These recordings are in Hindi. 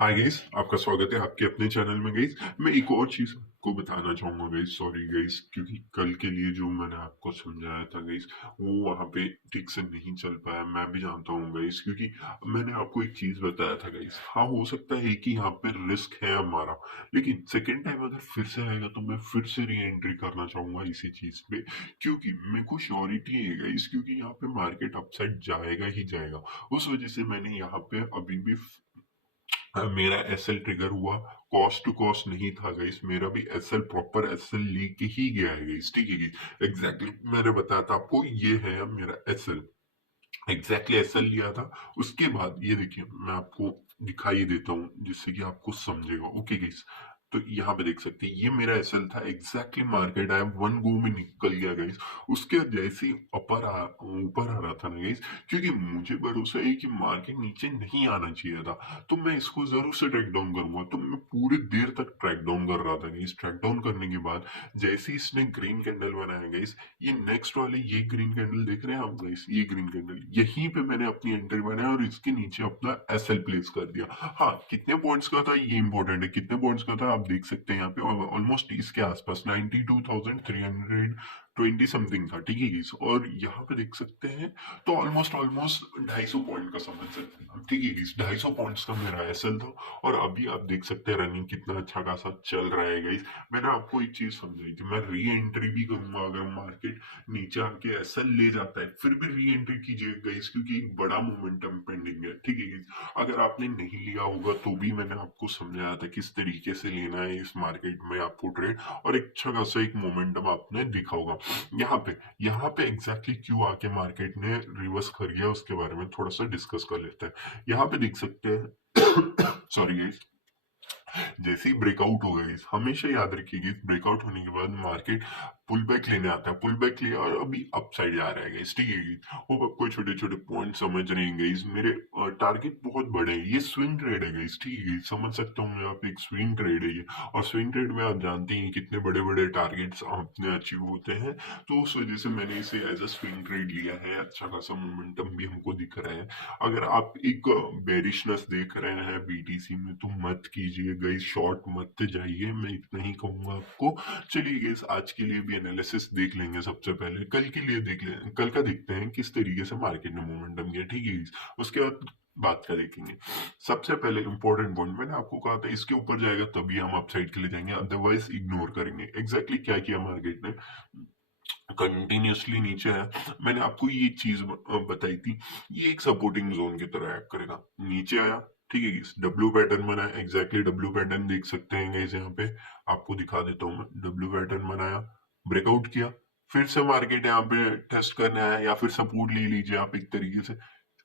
हाय गाइस, आपका स्वागत है आपके अपने चैनल में गाइस। मैं एक और चीज को बताना चाहूंगा गाइस, सॉरी गाइस, क्योंकि कल के लिए जो मैंने आपको समझाया था गाइस, वो वहां पे ठीक से नहीं चल पाया। मैं भी जानता हूँ गाइस, क्योंकि मैंने आपको एक चीज बताया था गाइस। हाँ, हो सकता है कि यहाँ पे रिस्क है हमारा, लेकिन सेकेंड टाइम अगर फिर से आएगा तो मैं फिर से री एंट्री करना चाहूंगा इसी चीज पे, क्योंकि मेरे को श्योरिटी है गाइस, क्योंकि यहाँ पे मार्केट अपसाइड जाएगा ही जाएगा। उस वजह से मैंने यहाँ पे अभी भी मेरा एसएल ट्रिगर हुआ। कॉस्ट टू कॉस्ट नहीं था गाइस, मेरा भी एसएल प्रॉपर एसएल लेके ही गया है गाइस। ठीक है गाइस, एग्जैक्टली मैंने बताया था आपको, ये है अब मेरा एसएल। एग्जैक्टली एसएल लिया था। उसके बाद ये देखिए, मैं आपको दिखाई देता हूँ जिससे कि आपको समझेगा। ओके गाइस, तो यहाँ पे देख सकते हैं ये मेरा एसएल था। एग्जैक्टली मार्केट आया, वन गो में निकल गया गाइस। उसके बाद जैसे ही ऊपर आ रहा था ना गाइस, क्योंकि मुझे भरोसा है कि मार्केट नीचे नहीं आना चाहिए था, तो मैं इसको जरूर से ट्रैक डाउन करूंगा। तो मैं पूरी देर तक ट्रैक डाउन कर रहा था गाइस। ट्रैक डाउन करने के बाद जैसे ही इसने ग्रीन कैंडल बनाया गाइस, ये नेक्स्ट वाले ये ग्रीन कैंडल देख रहे हैं आप गाइस, ये ग्रीन कैंडल, यहीं पे मैंने अपनी एंट्री बनाया और इसके नीचे अपना एसएल प्लेस कर दिया। हाँ, कितने पॉइंट्स का था ये इंपॉर्टेंट है, कितने पॉइंट्स का था आप देख सकते हैं यहाँ पे, ऑलमोस्ट इसके आसपास 92,320 समथिंग था। ठीक है गाइस, और यहाँ पे देख सकते हैं तो ऑलमोस्ट ऑलमोस्ट 250 पॉइंट का समझ सकते हैं आप। ठीक है गाइस, 250 पॉइंट्स का मेरा एसएल था। और अभी आप देख सकते हैं रनिंग कितना अच्छा खासा चल रहा है गाइस। मैंने आपको एक चीज समझाई थी, मैं री एंट्री भी करूंगा अगर मार्केट नीचे आके ऐसा ले जाता है, फिर भी री एंट्री कीजिएगा गाइस, क्योंकि एक बड़ा मोमेंटम पेंडिंग है। ठीक है गाइस, अगर आपने नहीं लिया होगा तो भी मैंने आपको समझाया था किस तरीके से लेना है इस मार्केट में आपको ट्रेड, और एक अच्छा खासा एक मोमेंटम आपने दिखा होगा। यहाँ पे एग्जैक्टली क्यों आके मार्केट ने रिवर्स कर गया, उसके बारे में थोड़ा सा डिस्कस कर लेते हैं। यहाँ पे देख सकते हैं सॉरी गाइस, जैसे ही ब्रेकआउट हो गई, हमेशा याद रखिएगा ब्रेकआउट होने के बाद मार्केट पुल बैक लेने आता है। पुल बैक लिया और अभी अप साइड जा रहा है गाइस। ठीक है गाइस, वो आपको छोटे छोटे पॉइंट समझ रहे हैं गाइस। मेरे टारगेट बहुत बड़े हैं, ये स्विंग ट्रेड है गाइस। ठीक है गाइस, समझ सकता हूँ मैं, आप एक स्विंग ट्रेड है ये। और स्विंग ट्रेड में आप जानते हैं कितने बड़े बड़े टारगेट्स अपने अचीव होते हैं। तो उस वजह से मैंने इसे एज अ स्विंग ट्रेड लिया है। अच्छा खासा मोमेंटम भी हमको दिख रहा है। अगर आप एक बेरिशनेस देख रहे हैं बीटीसी में तो मत कीजिए गाइस, शॉर्ट मत जाइए, मैं इतना ही कहूंगा आपको। चलिए गाइस, आज के लिए भी एनालिसिस देख लेंगे। सबसे पहले कल के लिए देख लें, कल का देखते हैं किस तरीके से मार्केट ने मोमेंटम किया। ठीक है गाइस, उसके बाद बात का देखेंगे। सबसे पहले इंपॉर्टेंट पॉइंट मैंने आपको कहा था, इसके ऊपर जाएगा तभी हम अपसाइड के लिए जाएंगे, अदरवाइज इग्नोर करेंगे। एग्जैक्टली क्या किया मार्केट ने, कंटिन्यूसली नीचे है। मैंने आपको ये चीज बताई थी, ये एक सपोर्टिंग जोन की तरह एक्ट करेगा। नीचे आया, ठीक है, डब्ल्यू पैटर्न बनाया। एग्जैक्टली डब्ल्यू पैटर्न देख सकते हैं गाइस, यहाँ पे आपको दिखा देता हूँ मैं। डब्ल्यू पैटर्न बनाया, ब्रेकआउट किया, फिर से मार्केट यहाँ पे टेस्ट करने आया, या फिर सपोर्ट ले लीजिए आप एक तरीके से।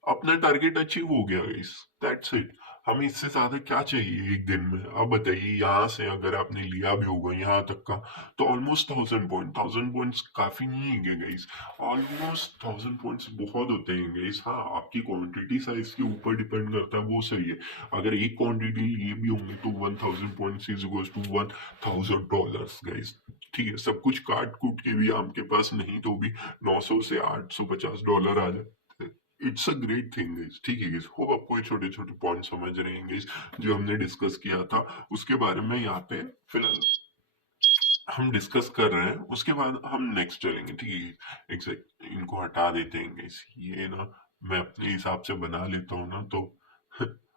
अपना टारगेट अचीव हो गया गाइस, दैट्स इट। हमें इससे ज्यादा क्या चाहिए एक दिन में, अब बताइए। यहाँ से अगर आपने लिया भी होगा यहाँ तक का, तो ऑलमोस्ट 1000 पॉइंट्स काफी नहीं है गाइस। ऑलमोस्ट 1000 पॉइंट्स बहुत होते हैं गाइस। हाँ, आपकी क्वांटिटी साइज के ऊपर डिपेंड करता है, वो सही है। अगर एक क्वांटिटी लिए भी होंगे तो 1000 points is equal to $1000 guys. ठीक है, सब कुछ काट कूट के भी आपके पास नहीं तो भी 900 से $850 आ जाए। It's a great thing guys. ठीक है गाइस, होप आपको ये छोटे छोटे पॉइंट समझ रहे हैं गाइस, जो हमने डिस्कस किया था उसके बारे में यहाँ पे फिलहाल हम डिस्कस कर रहे हैं। उसके बाद हम नेक्स्ट चलेंगे। ठीक है, एग्जैक्ट इनको हटा देते हैं गाइस। ये ना मैं अपने हिसाब से बना लेता हूँ ना, तो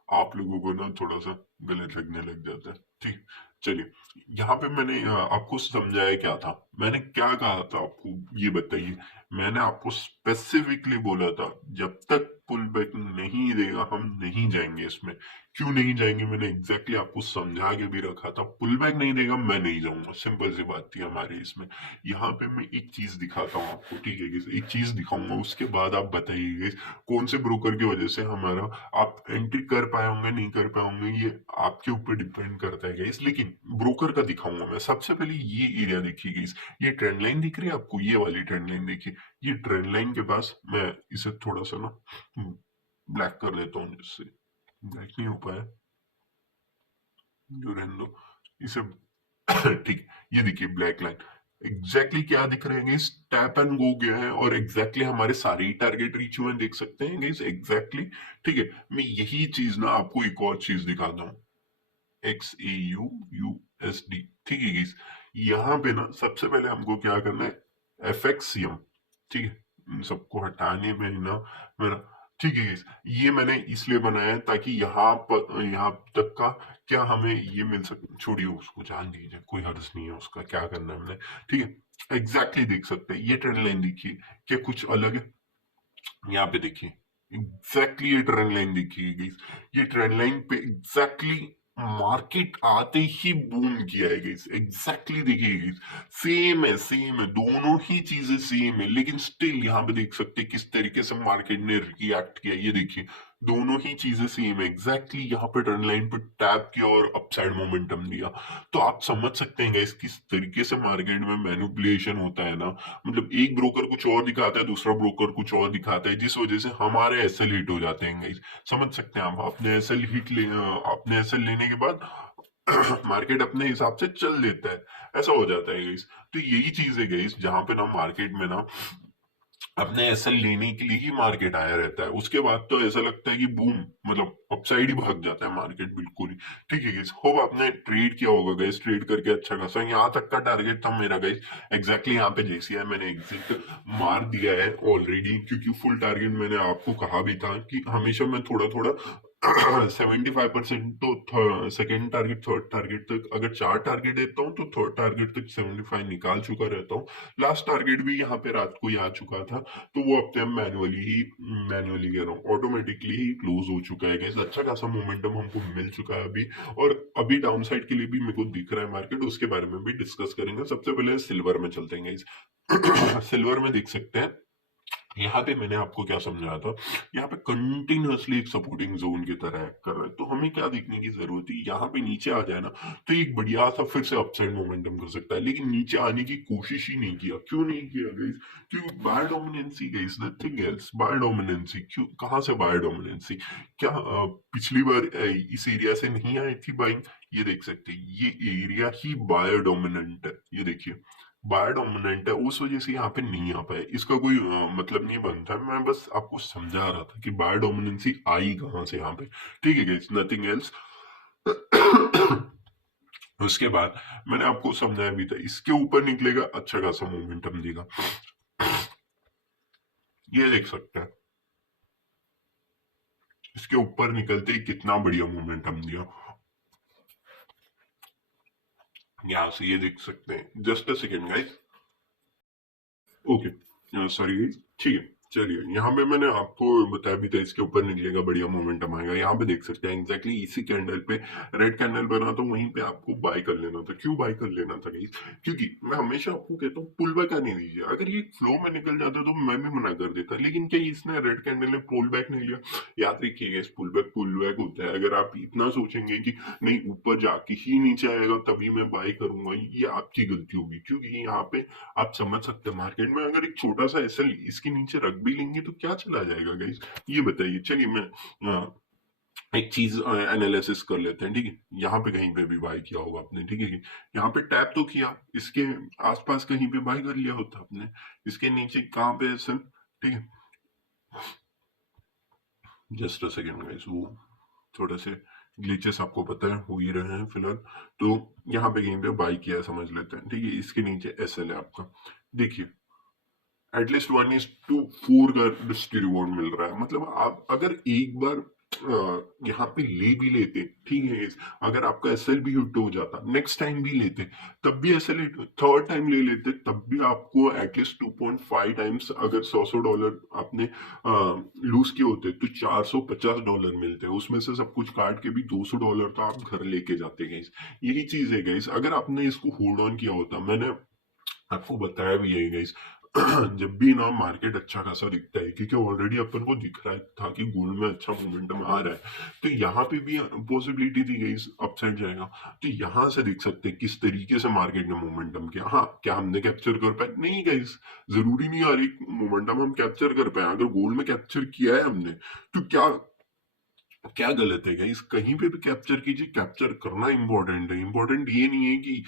आप लोगों को ना थोड़ा सा गलत लगने लग जाता है। ठीक, चलिए। यहाँ पे मैंने आपको समझाया क्या था, मैंने क्या कहा था आपको, ये बताइए। मैंने आपको स्पेसिफिकली बोला था जब तक पुल बैक नहीं देगा हम नहीं जाएंगे इसमें। क्यों नहीं जाएंगे, मैंने एग्जैक्टली आपको समझा के भी रखा था। पुल बैक नहीं देगा मैं नहीं जाऊंगा, सिंपल सी बात थी हमारी इसमें। यहाँ पे मैं एक चीज दिखाता हूँ आपको। ठीक है guys? एक चीज दिखाऊंगा, उसके बाद आप बताइए guys, कौन से ब्रोकर की वजह से हमारा आप एंट्री कर पाए होंगे नहीं कर पाए होंगे, ये आपके ऊपर डिपेंड करता है गाइस। लेकिन ब्रोकर का दिखाऊंगा मैं। सबसे पहले ये एरिया देखिए गाइस, ये ट्रेंड लाइन दिख रही है आपको, ये वाली ट्रेंड लाइन देखिए। ये ट्रेंड लाइन के पास मैं इसे थोड़ा सा ना ब्लैक कर देता हूँ, जिससे ब्लैक नहीं हो पाया, जो रहने दो इसे। ठीक, ये देखिए ब्लैक लाइन। एग्जैक्टली क्या दिख रहे हैं इस टैप एंड गो गया है, और एग्जैक्टली हमारे सारे ही टारगेट रीच हुए हैं, देख सकते हैं गाइस एग्जैक्टली। ठीक है, मैं यही चीज ना आपको एक और चीज दिखाता हूँ। XAU USD, ठीक है गाइस। यहाँ पे ना सबसे पहले हमको क्या करना है, FXCM, ठीक है। इन सबको हटाने में ना मेरा, ठीक है गाइस। ये मैंने इसलिए बनाया है ताकि यहाँ पर यहाँ तक का क्या हमें ये मिल सके, छोड़िए उसको, जान दीजिए, कोई हर्ज नहीं है उसका, क्या करना है हमने, ठीक है। एग्जैक्टली देख सकते हैं, ये ट्रेंड लाइन देखिए, क्या कुछ अलग है। यहाँ पे देखिए, एग्जैक्टली ये ट्रेंड लाइन देखिए गाइस, ये ट्रेंड लाइन पे एग्जैक्टली मार्केट आते ही बूम किया है गाइस, एग्जैक्टली देखिए गाइस, सेम है, दोनों ही चीजें सेम है, लेकिन स्टिल यहाँ पे देख सकते हैं किस तरीके से मार्केट ने रिएक्ट किया, ये देखिए, दोनों ही चीजें सेम है, एग्जैक्टली यहाँ पे ट्रेंड लाइन पे टैप किया और अपसाइड मोमेंटम दिया। तो आप समझ सकते हैं गाइस किस तरीके से मार्केट में मैनिपुलेशन होता है ना, मतलब एक ब्रोकर कुछ और दिखाता है, दूसरा ब्रोकर कुछ और दिखाता है, जिस वजह से हमारे एसएल हिट हो जाते हैं गाइस। समझ सकते हैं आप, अपने एसएल लेने के बाद मार्केट अपने हिसाब से चल देता है, ऐसा हो जाता है गाइस। तो यही चीज है गाइस, जहां पे ना मार्केट में ना अपने एसएल लेने के लिए ही मार्केट आया रहता है, उसके बाद तो ऐसा लगता है कि बूम, मतलब अपसाइड ही भाग जाता है मार्केट बिल्कुल ही। ठीक है गाइस, होप आपने ट्रेड किया होगा गाइस, ट्रेड करके अच्छा खासा यहाँ तक का टारगेट था मेरा गाइस, एग्जैक्टली यहाँ पे जैसे है मैंने एग्जिट मार दिया है ऑलरेडी, क्योंकि फुल टारगेट मैंने आपको कहा भी था कि हमेशा मैं थोड़ा थोड़ा 75% तो सेकेंड टारगेट थर्ड टारगेट तक, अगर 4 टारगेट देता हूँ तो थर्ड टारगेट तक 75 निकाल चुका रहता हूँ। लास्ट टारगेट भी यहाँ पे रात को ही आ चुका था, तो वो अपने आप मैनुअली कह रहा हूँ, ऑटोमेटिकली ही क्लोज हो चुका है गाइस, अच्छा खासा मोमेंटम हमको मिल चुका है अभी। और अभी डाउन साइड के लिए भी मेरे को दिख रहा है मार्केट, उसके बारे में भी डिस्कस करेंगे। सबसे पहले सिल्वर में चलते हैं गाइस। सिल्वर में देख सकते हैं, यहाँ पे मैंने आपको क्या समझाया था, यहाँ पे कंटिन्यूअसली एक सपोर्टिंग जोन की तरह एक्ट कर रहा है, तो हमें क्या देखने की जरूरत है, यहाँ पे नीचे आ जाए ना तो एक बढ़िया सा फिर से अपसाइड मोमेंटम कर सकता है, लेकिन नीचे आने की कोशिश ही नहीं किया। क्यों नहीं किया गाइस? क्योंकि by dominancy guys, nothing else, by dominancy. क्यों, कहाँ से बाय डोमिनेंसी? क्या पिछली बार इस एरिया से नहीं आई थी बाइंग? ये देख सकते हैं, ये एरिया ही बाय डोमिनेंट है, ये देखिए बाय डोमिनेंट है, उस वजह से यहाँ पे नहीं आ पाए। इसका कोई मतलब नहीं बनता है, मैं बस आपको समझा रहा था कि बाय डोमिनेंसी आई कहाँ से यहाँ पे। ठीक है गाइस, नथिंग एल्स। उसके बाद मैंने आपको समझाया भी था, इसके ऊपर निकलेगा अच्छा खासा मोमेंटम देगा, ये देख सकते हैं, इसके ऊपर निकलते ही कितना बढ़िया मोमेंटम दिया, यहाँ से ये देख सकते हैं। Just a second guys, okay, sorry, ठीक है। चलिए, यहाँ पे मैंने आपको बताया भी था, इसके ऊपर निकलेगा बढ़िया मोमेंटम आएगा, यहाँ पे देख सकते हैं एग्जैक्टली इसी कैंडल पे रेड कैंडल बना, तो वहीं पे आपको बाय कर लेना था। क्यों बाय कर लेना था गाइस? क्योंकि मैं हमेशा आपको कहता हूँ पुल बैक आने दीजिए, अगर ये फ्लो में निकल जाता तो मैं भी मना कर देता, लेकिन क्या इसने रेड कैंडल ने पुल बैक नहीं लिया? याद रखिएगा, इस पुल बैक होता है, अगर आप इतना सोचेंगे कि नहीं ऊपर जाके ही नीचे आएगा तभी मैं बाय करूंगा, ये आपकी गलती होगी, क्योंकि यहाँ पे आप समझ सकते हैं मार्केट में अगर एक छोटा सा एसएल इसके नीचे रख भी लेंगे तो क्या चला जाएगा गाइस, ये बताइए। चलिए मैं एक चीज एनालिसिस कर लेते हैं, ठीक है। यहाँ पे कहीं पे भी बाय किया होगा आपने, ठीक है, यहाँ पे टैप तो किया, इसके आसपास कहीं पे बाय कर लिया होता आपने, इसके नीचे कहाँ पे एसएल, ठीक है। जस्ट अ सेकेंड गाइस, वो थोड़े से ग्लिचेस आपको पता है हो ही रहे हैं फिलहाल, तो यहाँ पे कहीं पे बाय किया समझ लेते हैं, ठीक है। इसके नीचे एसएल है आपका, देखिए एटलीस्ट 1:4 का डिस्ट्री रिवॉर्ड मिल रहा है, मतलब आप अगर एक बार यहाँ पे ले भी लेते, ठीक है, अगर आपका एसएल भी हिट हो जाता, नेक्स्ट टाइम भी लेते, तब भी एसएल हिट, थर्ड टाइम ले लेते, तब भी आपको एटलीस्ट 2.5 टाइम्स, अगर $100 आपने लूज किए होते तो $450 मिलते, उसमें से सब कुछ काट के भी $200 तो आप घर लेके जाते गाइस। यही चीज है गाइस, अगर आपने इसको होल्ड ऑन किया होता, मैंने आपको बताया भी है गाइस, जब भी ना मार्केट अच्छा खासा दिखता है, क्योंकि ऑलरेडी अपन को दिख रहा था कि गोल्ड में अच्छा मोमेंटम आ रहा है, तो यहाँ पे भी पॉसिबिलिटी थी गाइस अपसाइड जाएगा। तो यहाँ से देख सकते हैं किस तरीके से मार्केट ने मोमेंटम किया। हाँ, क्या हमने कैप्चर कर पाए? नहीं गाइस, जरूरी नहीं हर एक मोमेंटम हम कैप्चर कर पाए। अगर गोल्ड में कैप्चर किया है हमने, तो क्या क्या गलत है गाइस? कहीं पे भी कैप्चर कीजिए, कैप्चर करना इंपॉर्टेंट है। इंपॉर्टेंट ये नहीं है कि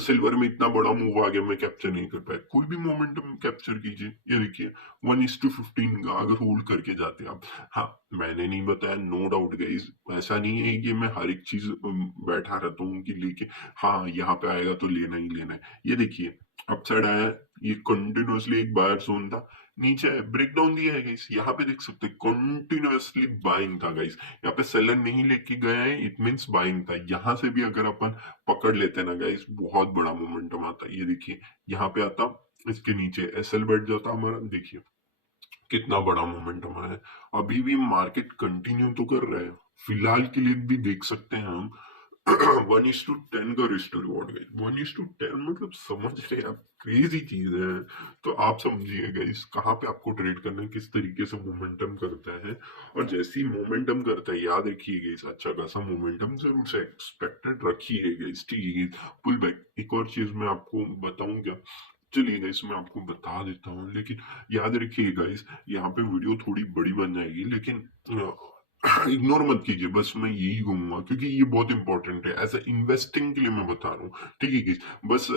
सिल्वर में इतना बड़ा मूव आ गया मैं कैप्चर नहीं कर पाया। कोई भी मोमेंटम कैप्चर कीजिए। ये देखिए 1:15 का अगर होल्ड करके जाते हैं आप। हाँ, मैंने नहीं बताया, नो डाउट गाइस, ऐसा नहीं है कि मैं हर एक चीज बैठा रहता हूँ कि लेके हाँ यहाँ पे आएगा तो लेना ही लेना है। ये देखिए अपसाइड आया, ये कंटिन्यूअसली एक बायर जोन था, नीचे ब्रेक डाउन दिया है गाइस, यहाँ पे देख सकते हैं कंटिन्यूअसली बाइंग था गाइस। यहाँ पे सेलर नहीं लेके गया है, इट मींस बाइंग था। यहाँ से भी अगर अपन पकड़ लेते हैं ना गाइस, बहुत बड़ा मोमेंटम आता है। ये देखिए यहाँ पे आता, इसके नीचे एसएल बैठ जाता हमारा, देखिए कितना बड़ा मोमेंटम है। अभी भी मार्केट कंटिन्यू तो कर रहा है, फिलहाल के लिए भी देख सकते हैं हम 1:10 का रिस्क रिवॉर्ड गई। 1:10 मतलब समझ रहे हैं आप, क्रेजी चीज है। तो आप समझिएगा इस कहाँ पे आपको ट्रेड करना है, किस तरीके से मोमेंटम करता है। और जैसे ही मोमेंटम करता है, याद रखिएगा इस अच्छा खासा मोमेंटम जरूर से एक्सपेक्टेड रखिएगा इस, ठीक है। पुल बैक, एक और चीज मैं आपको बताऊं क्या? चलिए गाइस मैं आपको बता देता हूँ, लेकिन याद रखिए गाइस, यहाँ पे वीडियो थोड़ी बड़ी बन जाएगी, लेकिन इग्नोर मत कीजिए, बस मैं यही कहूंगा क्योंकि ये बहुत इंपॉर्टेंट है। एज अ इन्वेस्टिंग के लिए मैं बता रहा हूँ, ठीक है गाइस, बस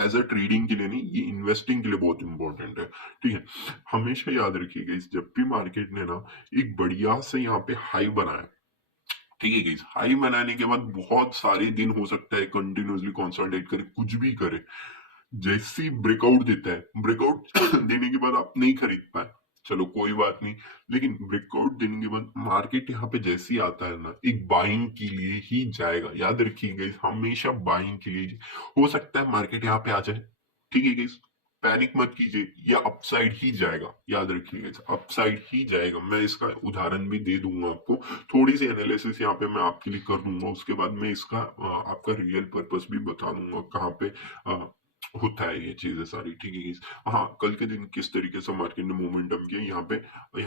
एज अ ट्रेडिंग के लिए नहीं, ये इन्वेस्टिंग के लिए बहुत इंपॉर्टेंट है, ठीक है। हमेशा याद रखिए गाइस, जब भी मार्केट ने ना एक बढ़िया से यहाँ पे हाई बनाया, ठीक है गाइस, हाई बनाने के बाद बहुत सारे दिन हो सकता है कंटिन्यूअसली कंसोलिडेट करे, कुछ भी करे, जैसी ब्रेकआउट देता है, ब्रेकआउट देने के बाद आप नहीं खरीद पाए, चलो कोई बात नहीं, लेकिन ब्रेकआउट देने के बाद मार्केट यहाँ पे जैसी आता है ना, एक बाइंग के लिए ही जाएगा। याद रखिएगा इस, हमेशा बाइंग के लिए हो सकता है मार्केट यहाँ पे आ जाए, ठीक है गाइस, पैनिक मत कीजिए, या अपसाइड ही जाएगा। याद रखिएगा अपसाइड ही जाएगा। मैं इसका उदाहरण भी दे दूंगा आपको, थोड़ी सी एनालिसिस यहाँ पे मैं आपके लिए कर दूंगा, उसके बाद मैं इसका आपका रियल पर्पस भी बता दूंगा कहाँ पे होता है ये चीजें सारी, ठीक है। हाँ, कल के दिन किस तरीके से मार्केट ने मोमेंटम किया, यहाँ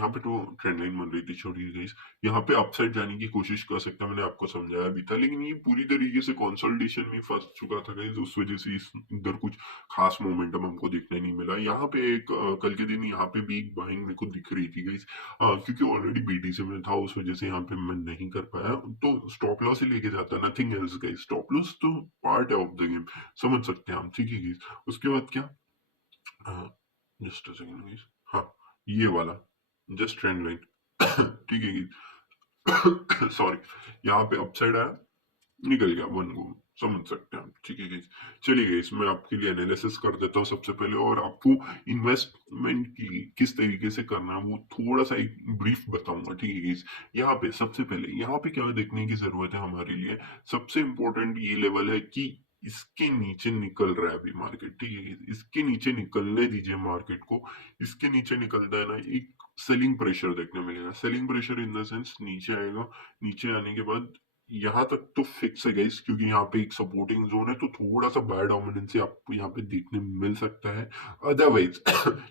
पे तो ट्रेंड लाइन बन रही थी, छोड़िए गाइस। यहाँ पे अपसाइड जाने की कोशिश कर सकता है, मैंने आपको समझाया भी था, लेकिन ये पूरी तरीके से कंसोलिडेशन में फंस चुका था गाइस, उस वजह से इधर कुछ खास मोमेंटम हमको देखने नहीं मिला। यहाँ पे एक कल के दिन यहाँ पे भी एक बाइंग मेरे को दिख रही थी गाइस, क्योंकि ऑलरेडी बीटीसी में था, उस वजह से यहाँ पे मैं नहीं कर पाया, तो स्टॉप लॉस ही लेके जाता, nothing else guys. Stop loss तो पार्ट है ऑफ द गेम, समझ सकते हैं हम, ठीक है गाइस। उसके बाद क्या, जस्ट अ सेकंड गाइस, हाँ ये वाला जस्ट ट्रेंड लाइन ठीक है गाइस, सॉरी, यहाँ पे अपसाइड आया, निकल गया वन गो, समझ सकते हैं हम, ठीक है गाइस। चलिए गाइस मैं आपके लिए एनालिसिस कर देता हूँ सबसे पहले, और आपको इन्वेस्टमेंट की किस तरीके से करना है वो थोड़ा सा एक ब्रीफ बताऊंगा, ठीक है गाइस। यहाँ पे सबसे पहले यहाँ पे क्या देखने की जरूरत है हमारे लिए, सबसे इंपॉर्टेंट ये लेवल है कि इसके नीचे निकल रहा है अभी मार्केट, ठीक है guys? इसके नीचे निकलने दीजिए मार्केट को। इसके नीचे निकलता है ना, एक सेलिंग प्रेशर देखने मिलेगा, selling pressure in the sense नीचे आएगा, नीचे आने के बाद यहाँ तक तो फिक्स है गाइस, क्योंकि यहाँ पे एक सपोर्टिंग जोन है, तो थोड़ा सा बाय डोमिनेंसी आपको यहाँ पे देखने मिल सकता है। अदरवाइज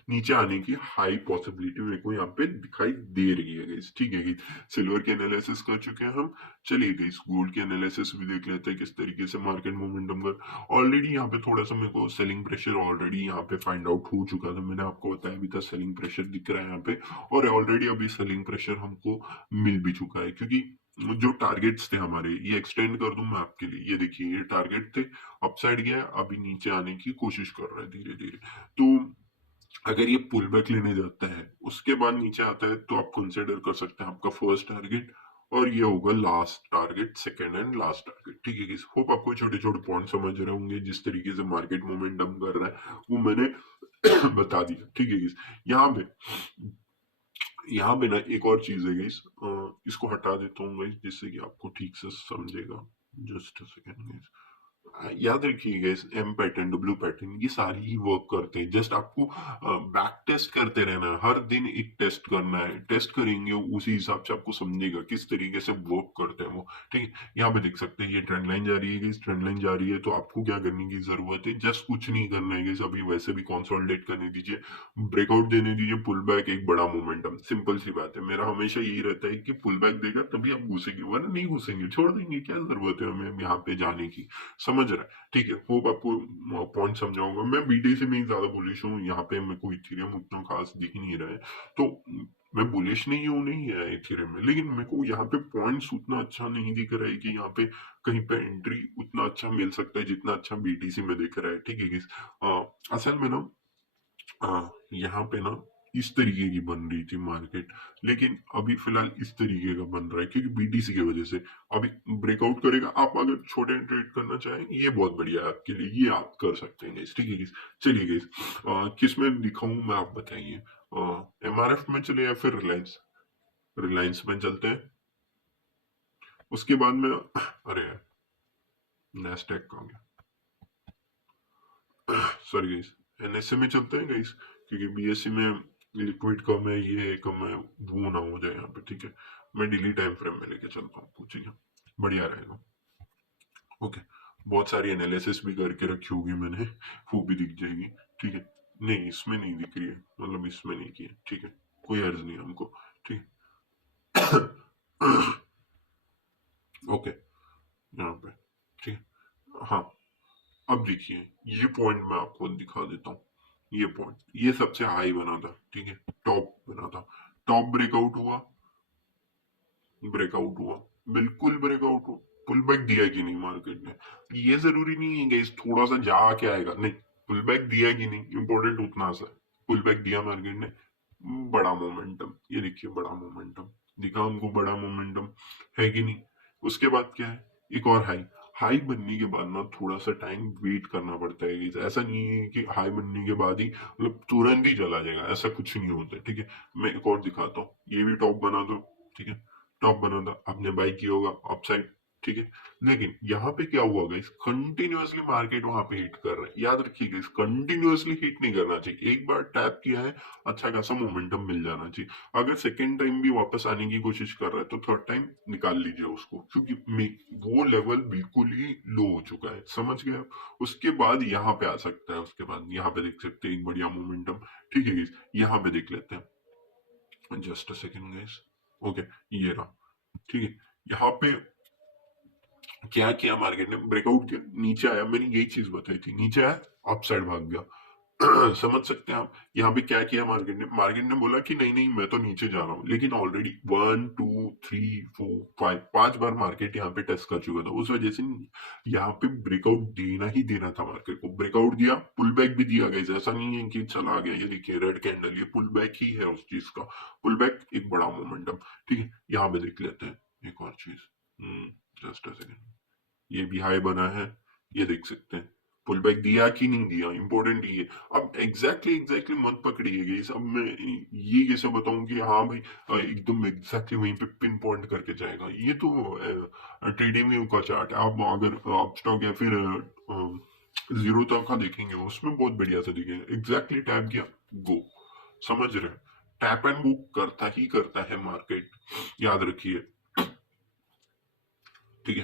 नीचे आने की हाई पॉसिबिलिटी मेरे को यहाँ पे दिखाई दे रही है गाइस, ठीक है गाइस। सिल्वर के एनालिसिस कर चुके हैं हम, चलिए गाइस गोल्ड के एनालिसिस भी देख लेते हैं किस तरीके से मार्केट मोमेंटम कर। ऑलरेडी यहाँ पे थोड़ा सा मेरे को सेलिंग प्रेशर ऑलरेडी यहाँ पे फाइंड आउट हो चुका था, मैंने आपको बताया भी था सेलिंग प्रेशर दिख रहा है यहाँ पे, और ऑलरेडी अभी सेलिंग प्रेशर हमको मिल भी चुका है, क्योंकि जो टारगेट्स थे हमारे, ये एक्सटेंड कर दूं मैं आपके लिए, ये देखिए ये टारगेट थे, अपसाइड गया है, अभी नीचे आने की कोशिश कर रहा है धीरे धीरे। तो अगर ये पुल बैक लेने जाता है, उसके बाद नीचे आता है, तो आप कंसिडर कर सकते हैं आपका फर्स्ट टारगेट, और ये होगा last target, second and last target, ठीक है। होप आपको छोटे छोटे पॉइंट समझ रहे होंगे, जिस तरीके से मार्केट मोमेंटम कर रहा है वो मैंने बता दिया, ठीक है। यहाँ पे यहाँ पे ना एक और चीज है गाइस, इसको हटा देता हूँ गाइस, जिससे कि आपको ठीक से समझेगा। जस्ट सेकेंड गाइस, याद रखिएगा इस एम पैटर्न डब्ल्यू पैटर्न ये सारी ही वर्क करते हैं, जस्ट आपको बैक टेस्ट करते रहना है, हर दिन एक टेस्ट करना है, टेस्ट करेंगे उसी हिसाब से आपको समझेगा किस तरीके से वर्क करते हैं वो, ठीक है। यहाँ पे देख सकते हैं ये ट्रेंड लाइन जा रही है, इस ट्रेंड लाइन जा रही है, तो आपको क्या करने की जरूरत है, जस्ट कुछ नहीं करना है, अभी वैसे भी कंसोलिडेट करने दीजिए, ब्रेकआउट देने दीजिए, पुल बैक एक बड़ा मोमेंटम, सिंपल सी बात है। मेरा हमेशा यही रहता है कि पुल बैक देगा तभी आप घुसेंगे, वरना नहीं घुसेंगे, छोड़ देंगे, क्या जरूरत है हमें यहाँ पे जाने की, समझ रहा है, ठीक है। होप आपको पॉइंट समझा होगा। मैं बीटीसी में ही ज्यादा बुलिश हूँ, यहाँ पे मेरे को इथेरियम उतना खास दिख नहीं रहा है, तो मैं बुलिश नहीं है इथेरियम में, लेकिन मेरे को यहाँ पे पॉइंट्स उतना अच्छा नहीं दिख रहा है कि यहाँ पे कहीं पे एंट्री उतना अच्छा मिल सकता है जितना अच्छा बीटीसी में दिख रहा है। ठीक है guys? असल में ना यहाँ पे ना इस तरीके की बन रही थी मार्केट, लेकिन अभी फिलहाल इस तरीके का बन रहा है क्योंकि बीटीसी की वजह से अभी ब्रेकआउट करेगा। आप अगर छोटे ट्रेड करना चाहें ये बहुत बढ़िया है आपके लिए, ये आप कर सकते हैं guys, ठीक है guys? चलिए guys, किस में दिखाऊं मैं, आप बताइए। एमआरएफ में चले या फिर रिलायंस? रिलायंस में चलते हैं। उसके बाद में अरे नेस्टेक का हो गया, सॉरी गाइस, एनएसए में चलते हैं गाइस, क्योंकि बीएससी में लिक्विड कम है, ये कम है, वो ना हो जाए यहाँ पे। ठीक है, मैं डेली टाइम फ्रेम में लेके चलता हूँ, ठीक है, बढ़िया रहेगा। ओके, बहुत सारी एनालिसिस भी करके रखी होगी मैंने, वो भी दिख जाएगी। ठीक है, नहीं इसमें नहीं दिख रही है, मतलब इसमें नहीं की है। ठीक है, कोई अर्ज नहीं हमको। ठीक है ओके, यहाँ पे ठीक है। हाँ, अब देखिए ये पॉइंट मैं आपको दिखा देता हूँ। ये पॉइंट, ये सबसे हाई बना था, ठीक है, टॉप बना था, टॉप ब्रेकआउट हुआ, ब्रेकआउट हुआ, बिल्कुल ब्रेकआउट हुआ, पुल बैक दिया कि नहीं मार्केट ने, ये जरूरी नहीं है कि थोड़ा सा जा के आएगा, नहीं, पुल बैक दिया कि नहीं इंपॉर्टेंट उतना सा, पुल बैक दिया मार्केट ने, बड़ा मोमेंटम, ये देखिए बड़ा मोमेंटम दिखा हमको, बड़ा मोमेंटम है कि नहीं। उसके बाद क्या है, एक और हाई, हाई बनने के बाद ना थोड़ा सा टाइम वेट करना पड़ता है guys। ऐसा नहीं है कि हाई बनने के बाद ही मतलब तुरंत ही चला जाएगा, ऐसा कुछ नहीं होता है। ठीक है, मैं एक और दिखाता हूँ, ये भी टॉप बना दो। ठीक है, टॉप बना था, आपने बाई किया होगा अपसाइड। ठीक है, लेकिन यहाँ पे क्या हुआ गाइस, कंटिन्यूअसली मार्केट वहां पे हिट कर रहा है, याद रखिए गाइस, कंटिन्यूअसली हिट नहीं करना चाहिए, एक बार टैप किया है अच्छा खासा मोमेंटम मिल जाना चाहिए। अगर सेकेंड टाइम भी वापस आने की कोशिश कर रहा है तो थर्ड टाइम निकाल लीजिए उसको, क्योंकि वो लेवल बिल्कुल ही लो हो चुका है, समझ गए आप? उसके बाद यहाँ पे आ सकता है, उसके बाद यहाँ पे देख सकते हैं एक बढ़िया मोमेंटम। ठीक है गाइस, यहाँ पे देख लेते हैं, just a second guys. Okay, ये रहा। ठीक है, यहाँ पे क्या किया मार्केट ने, ब्रेकआउट किया, नीचे आया, मैंने यही चीज बताई थी, नीचे आया, अप साइड भाग गया। समझ सकते हैं आप, यहाँ पे क्या किया मार्केट ने, मार्केट ने बोला कि नहीं नहीं मैं तो नीचे जा रहा हूँ, लेकिन ऑलरेडी 1 2 3 4 5 5 बार मार्केट यहाँ पे टेस्ट कर चुका था, उस वजह से यहाँ पे ब्रेकआउट देना ही देना था मार्केट को। ब्रेकआउट दिया, पुल बैक भी दिया गया, ऐसा नहीं है कि चला गया, ये देखिए रेड कैंडल, ये पुल बैक ही है उस चीज का, पुल बैक एक बड़ा मोमेंटम। ठीक है, यहाँ पे देख लेते हैं एक और चीज, जस्ट अ सेकेंड, ये भी हाई बना है, ये देख सकते हैं, पुल बैक दिया कि नहीं दिया, इंपॉर्टेंट ये। अब एग्जैक्टली मत पकड़िएगा इस, अब मैं ये कैसे बताऊं कि हाँ भाई एकदम एग्जैक्टली वहीं पे पिन पॉइंट करके जाएगा, ये तो ट्रेडिंग व्यू का चार्ट है। आप अगर आप स्टॉक या फिर जीरो तक का देखेंगे उसमें बहुत बढ़िया से दिखेगा, एग्जैक्टली टैप किया, गो, समझ रहे हैं? टैप एंड बुक करता ही करता है मार्केट, याद रखिए। ठीक है,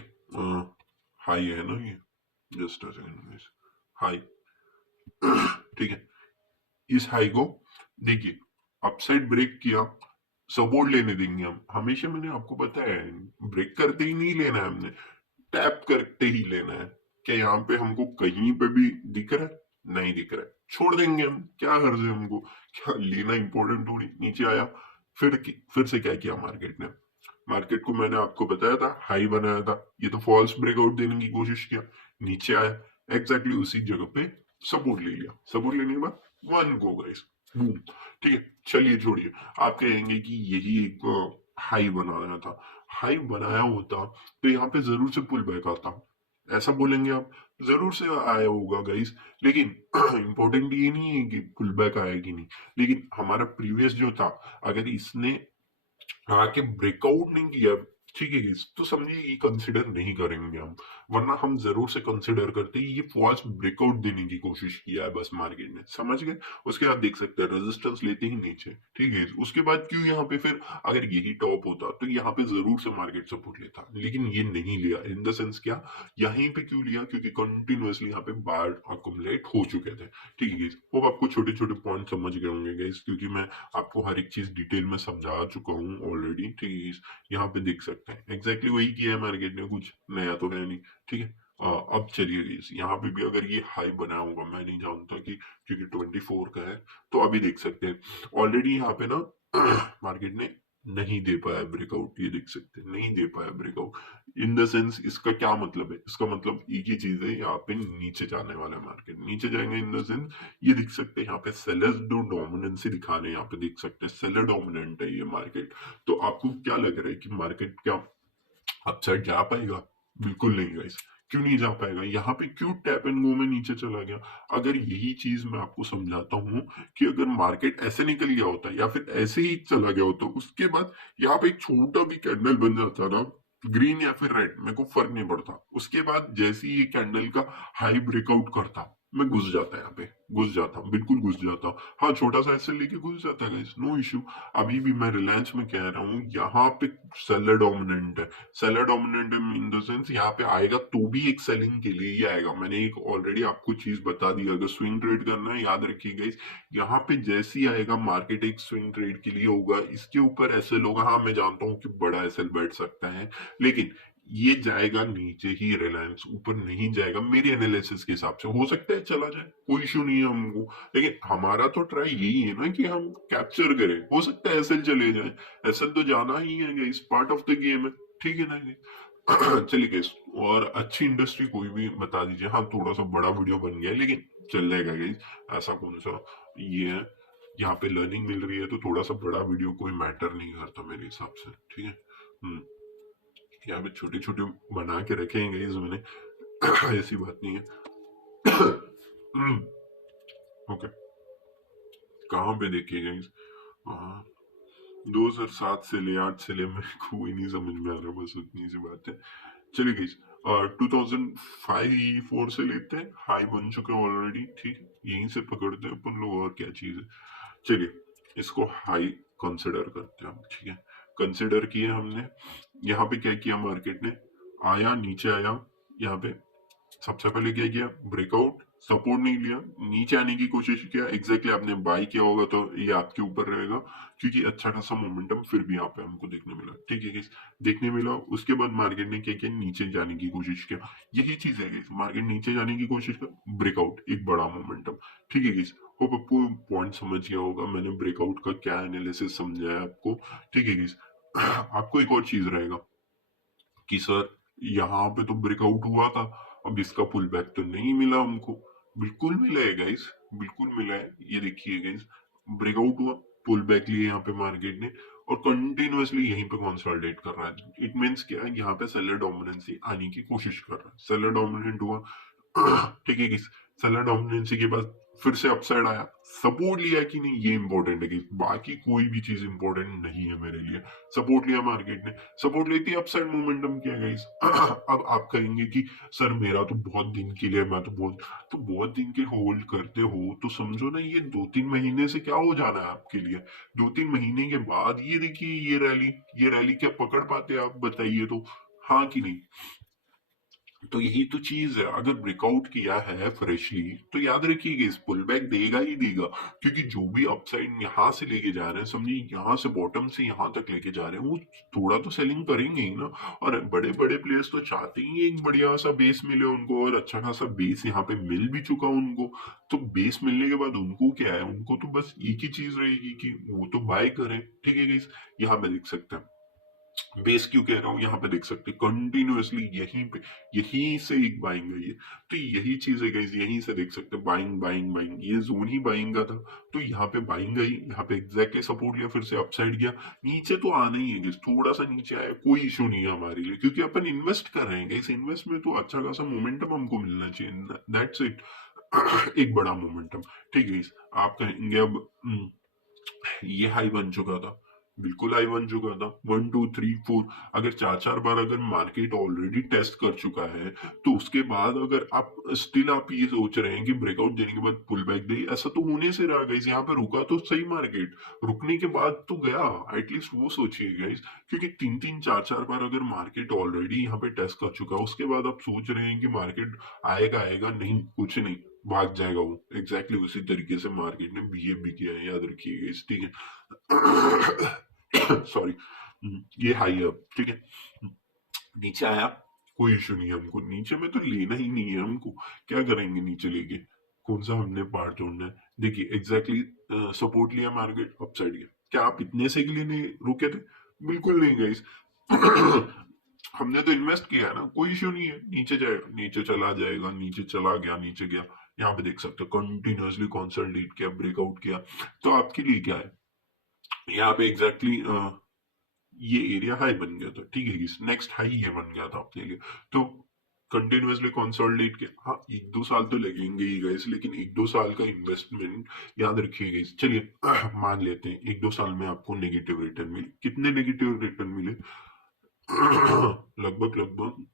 हाई है ना ये, जस्ट अ सेकंड, हाई ठीक है, इस हाई को देखिए, अपसाइड ब्रेक किया, सपोर्ट लेने देंगे हम हमेशा, मैंने आपको बताया है, ब्रेक करते ही नहीं लेना है हमने, टैप करते ही लेना है। क्या यहाँ पे हमको कहीं पे भी दिख रहा है? नहीं दिख रहा है, छोड़ देंगे हम, क्या हर्ज है हमको, क्या लेना इंपॉर्टेंट थोड़ी। नीचे आया, फिर से क्या किया मार्केट ने, मार्केट को मैंने आपको बताया था हाई बनाया था, ये तो फॉल्स ब्रेकआउट देने की कोशिश किया, नीचे आया, एग्जैक्टली उसी जगह पे सपोर्ट ले लिया, सपोर्ट लेने के बाद वन गो गाइस, बूम। ठीक है, चलिए छोड़िए, आप कहेंगे कि यही एक हाई बनाया था, हाई बनाया होता तो यहाँ पे जरूर से पुल बैक आता, ऐसा बोलेंगे आप, जरूर से आया होगा गाइस, लेकिन इंपॉर्टेंट ये नहीं है कि पुल बैक आया कि नहीं, लेकिन हमारा प्रीवियस जो था, अगर इसने आके ब्रेकआउट नहीं किया, ठीक है guys, तो समझिए ये कंसिडर नहीं करेंगे हम, वरना हम जरूर से कंसिडर करते हैं ये फॉल्स ब्रेकआउट देने की कोशिश किया है बस मार्केट ने, समझ गए? उसके बाद देख सकते हैं रेजिस्टेंस लेते ही नीचे, ठीक है, उसके बाद क्यों यहाँ पे फिर, अगर यही टॉप होता तो यहाँ पे जरूर से मार्केट सपोर्ट लेता, लेकिन ये नहीं लिया, इन द सेंस क्या, यहीं पे क्यों लिया, क्योंकि कंटिन्यूअसली यहाँ पे बार अकोमुलेट हो चुके थे। ठीक है guys, वो आपको छोटे छोटे पॉइंट समझ गए होंगे गाइस, क्योंकि मैं आपको हर एक चीज डिटेल में समझा चुका हूँ ऑलरेडी। ठीक है, यहाँ पे देख सकते हैं एग्जैक्टली वही किया है मार्केट ने, कुछ नया तो है नहीं। ठीक है, अब चलिए गाइस, यहाँ पे भी अगर ये हाई बना होगा, मैं नहीं जानता कि, क्योंकि 24 का है, तो अभी देख सकते हैं ऑलरेडी यहाँ पे ना मार्केट ने नहीं दे पाया ब्रेकआउट, ये देख सकते हैं नहीं दे पाया ब्रेकआउट। इन द सेंस इसका क्या मतलब है, इसका मतलब एक ही चीज है, यहाँ पे नीचे जाने वाला है मार्केट, नीचे जाएंगे इन द सेंस, ये देख सकते हैं यहाँ पे सेलर्स जो डोमिनेंसी दिखा रहे हैं, यहाँ पे देख सकते हैं सेलर डोमिनेंट है ये मार्केट। तो आपको क्या लग रहा है कि मार्केट क्या अपसाइड जा पाएगा? बिल्कुल नहीं गाइस। क्यों नहीं जा पाएगा? यहाँ पे क्यों टैप एंड गो में नीचे चला गया? अगर यही चीज मैं आपको समझाता हूँ कि अगर मार्केट ऐसे निकल गया होता या फिर ऐसे ही चला गया होता, उसके बाद यहाँ पे एक छोटा भी कैंडल बन जाता ना, ग्रीन या फिर रेड, मेरे को फर्क नहीं पड़ता, उसके बाद जैसे ही ये कैंडल का हाई ब्रेकआउट करता, मैं घुस जाता यहाँ पे, घुस जाता, बिल्कुल घुस जाता। हाँ, छोटा सा ऐसे लेके घुस जाता है, नो इश्यू। अभी भी मैं रिलायंस में कह रहा हूँ, यहाँ पे सेलर डोमिनेंट है। Seller dominant in the sense यहाँ पे आएगा तो भी एक सेलिंग के लिए ही आएगा। मैंने एक ऑलरेडी आपको चीज बता दी, अगर स्विंग ट्रेड करना है याद रखिएगा, यहाँ पे जैसे ही आएगा मार्केट एक स्विंग ट्रेड के लिए होगा, इसके ऊपर एसएल होगा। हाँ, मैं जानता हूँ कि बड़ा एसएल बैठ सकता है, लेकिन ये जाएगा नीचे ही, रिलायंस ऊपर नहीं जाएगा मेरे एनालिसिस के हिसाब से। हो सकता है चला जाए, कोई इश्यू नहीं है हमको, लेकिन हमारा तो ट्राई यही है ना कि हम कैप्चर करें। हो सकता है एसएल चले जाए, एसएल तो जाना ही है, इस पार्ट ऑफ द गेम है, ठीक है ना। चलिए गाइस, और अच्छी इंडस्ट्री कोई भी बता दीजिए। हाँ, थोड़ा सा बड़ा वीडियो बन गया है, लेकिन चल जाएगा गाइस, ऐसा कौन सा ये है, यहाँ पे लर्निंग मिल रही है, तो थोड़ा सा बड़ा वीडियो कोई मैटर नहीं करता मेरे हिसाब से, ठीक है। यहाँ पे छोटे छोटे बना के रखेंगे गाइस मैंने, ऐसी बात नहीं है। ओके, कहाँ पे देखिए गाइस, 2007 से ले 8 से ले, मेरे को कोई नहीं समझ में आ रहा, बस उतनी सी बात है। चलिए गाइस, 2005-4 से लेते हैं, हाई बन चुके हैं ऑलरेडी, ठीक है, यहीं से पकड़ते हैं अपन लोग, और क्या चीज है। चलिए, इसको हाई कंसिडर करते हैं हम, ठीक है। कंसिडर किया हमने, यहाँ पे क्या किया मार्केट ने, आया नीचे आया, यहाँ पे सबसे पहले क्या किया, ब्रेकआउट, सपोर्ट नहीं लिया, नीचे आने की कोशिश किया, एग्जैक्टली आपने बाय किया होगा तो ये आपके ऊपर रहेगा, क्योंकि अच्छा खासा मोमेंटम फिर भी यहाँ पे हमको देखने मिला, ठीक है। देखने मिला, उसके बाद मार्केट ने क्या किया, नीचे जाने की कोशिश किया। यही चीज है guys, मार्केट नीचे जाने की कोशिश कर, ब्रेकआउट, एक बड़ा मोमेंटम, ठीक है guys। होप आपको पॉइंट समझ गया होगा, मैंने ब्रेकआउट का क्या एनालिसिस समझाया आपको, ठीक है guys। आपको एक और चीज रहेगा कि सर यहाँ पे तो ब्रेकआउट हुआ था, अब इसका पुल बैक तो नहीं मिला हमको। बिल्कुल मिला है गाइस, बिल्कुल मिला है, ये देखिए गाइस, ब्रेकआउट हुआ, पुल बैक लिए यहाँ पे मार्केट ने, और कंटिन्यूअसली यहीं पे कंसोलिडेट कर रहा है। इट मींस क्या है, यहाँ पे सेलर डोमिनेंसी आने की कोशिश कर रहा है, सेलर डोमिनेंट हुआ, ठीक है किस, सेलर डोमिनेंसी के बाद फिर से अपसाइड आया, सपोर्ट लिया कि नहीं, ये इंपॉर्टेंट है कि बाकी कोई भी चीज इंपॉर्टेंट नहीं है मेरे लिए। सपोर्ट लिया मार्केट ने, सपोर्ट लेती अपसाइड मोमेंटम किया गाइस। अब आप कहेंगे कि सर मेरा तो बहुत दिन के लिए, मैं तो बहुत दिन के होल्ड करते हो तो समझो ना, ये 2-3 महीने से क्या हो जाना है आपके लिए। 2-3 महीने के बाद ये देखिए, ये रैली क्या पकड़ पाते आप, बताइए तो, हाँ कि नहीं। तो यही तो चीज है, अगर ब्रेकआउट किया है फ्रेशली तो याद रखिएगा इस पुल बैक देगा ही देगा, क्योंकि जो भी अपसाइड यहाँ से लेके जा रहे हैं, समझिए यहाँ से बॉटम से यहाँ तक लेके जा रहे हैं, वो थोड़ा तो सेलिंग करेंगे ही ना। और बड़े बड़े प्लेयर्स तो चाहते ही एक बढ़िया सा बेस मिले उनको, और अच्छा खासा बेस यहाँ पे मिल भी चुका उनको। तो बेस मिलने के बाद उनको क्या है, उनको तो बस एक ही चीज रहेगी कि वो तो बाय करें, ठीक है गाइस। यहाँ पे देख सकते हैं, बेस क्यों कह रहा हूं, यहाँ पे देख सकते हैं कंटिन्यूअसली यहीं पे, यहीं से एक बाइंग है ये। तो यही चीज है गाइस, यहीं से देख सकते हैं बाइंग बाइंग बाइंग, ये जोन ही बाइंग का था। तो यहाँ पे बाइंग आई, यहाँ पे एग्जैक्टली सपोर्ट लिया, फिर से अपसाइड गया, नीचे तो आना ही है गाइस, थोड़ा सा नीचे आया कोई इशू नहीं है हमारे लिए, क्योंकि अपन इन्वेस्ट कर रहे हैं गाइस, इन्वेस्ट में तो अच्छा खासा मोमेंटम हमको मिलना चाहिए, दैट्स इट। एक बड़ा मोमेंटम, ठीक है गाइस। आप कहेंगे अब ये हाई बन चुका था, बिल्कुल हाई बन चुका था, 1 2 3 4, अगर 4 4 बार अगर मार्केट ऑलरेडी टेस्ट कर चुका है, तो उसके बाद अगर आप स्टिल आप ये सोच रहे हैं कि ब्रेकआउट देने के बाद पुल बैक दे, ऐसा तो होने से रहा गाइस। यहाँ पे रुका तो सही मार्केट, रुकने के बाद तो गया, एटलीस्ट वो सोचिए गाइस। क्योंकि 3 3 4 4 बार अगर मार्केट ऑलरेडी यहाँ पे टेस्ट कर चुका है, उसके बाद आप सोच रहे हैं कि मार्केट आएगा आएगा, नहीं, कुछ नहीं, भाग जाएगा वो। एग्जैक्टली उसी तरीके से मार्केट ने बिहेव भी किया है, याद रखिएगा इस, ठीक है। सॉरी, ये हाई है, ठीक है। नीचे आया, कोई इश्यू नहीं है हमको, नीचे में तो लेना ही नहीं है हमको, क्या करेंगे नीचे लेके, कौन सा हमने पार्ट तोड़ना है। देखिए एग्जैक्टली सपोर्ट लिया मार्केट, अपसाइड गया, क्या आप इतने से के लिए नहीं रुके थे? बिल्कुल नहीं गाइस। हमने तो इन्वेस्ट किया है ना, कोई इश्यू नहीं है, नीचे जाएगा, नीचे चला जाएगा, नीचे चला गया, नीचे गया, यहाँ पे देख सकते हो कंटिन्यूअसली कंसोलिडेट किया, ब्रेकआउट किया। तो आपके लिए क्या है, यहाँ पे एग्जैक्टली ये एरिया हाई बन गया था, ठीक है, नेक्स्ट हाई ये बन गया था अपने लिए। तो कंटिन्यूअसली कंसोलिडेट किया, हाँ 1-2 साल तो लगेंगे ही गाइस, लेकिन 1-2 साल का इन्वेस्टमेंट याद रखिए गाइस। चलिए मान लेते हैं 1-2 साल में आपको नेगेटिव रिटर्न मिले, कितने नेगेटिव रिटर्न मिले? लगभग लगभग